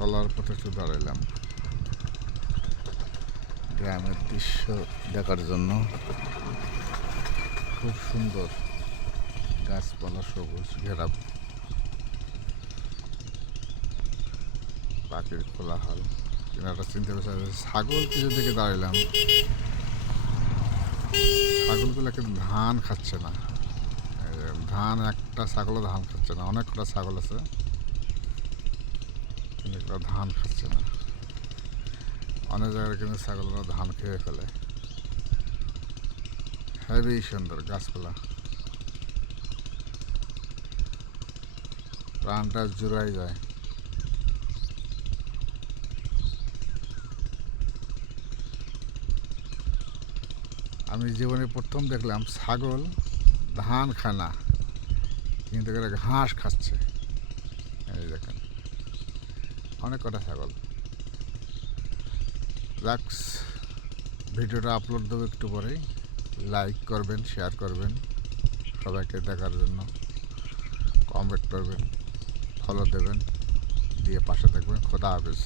চলার পথে একটু দাঁড়াইলাম গ্রামের দৃশ্য দেখার জন্য। খুব সুন্দর গাছপালা, সবুজ ঘেরা, পাখির কোলাহল। একটা চিন্তা করছে ছাগল কিছু দেখে দাঁড়াইলাম, ছাগলগুলো কিন্তু ধান খাচ্ছে না। ধান একটা ছাগলও ধান খাচ্ছে না, অনেক কটা ছাগল আছে কিন্তু এগুলো ধান খাচ্ছে না। অনেক জায়গায় কিন্তু ছাগলরা ধান খেয়ে ফেলে। হেবি সুন্দর গাছপালা, প্রাণটা জুড়াই যায়। আমি জীবনে প্রথম দেখলাম ছাগল ধান খায় না, কিন্তু এরা ঘাস খাচ্ছে। এই দেখেন অনেক কটা ছাগল। লাক্স ভিডিওটা আপলোড দেবো একটু পরেই। লাইক করবেন, শেয়ার করবেন, সবাইকে দেখার জন্য কমেন্ট করবেন, ফলো দেবেন, দিয়ে পাশে থাকবেন। খোদা হাফেজ।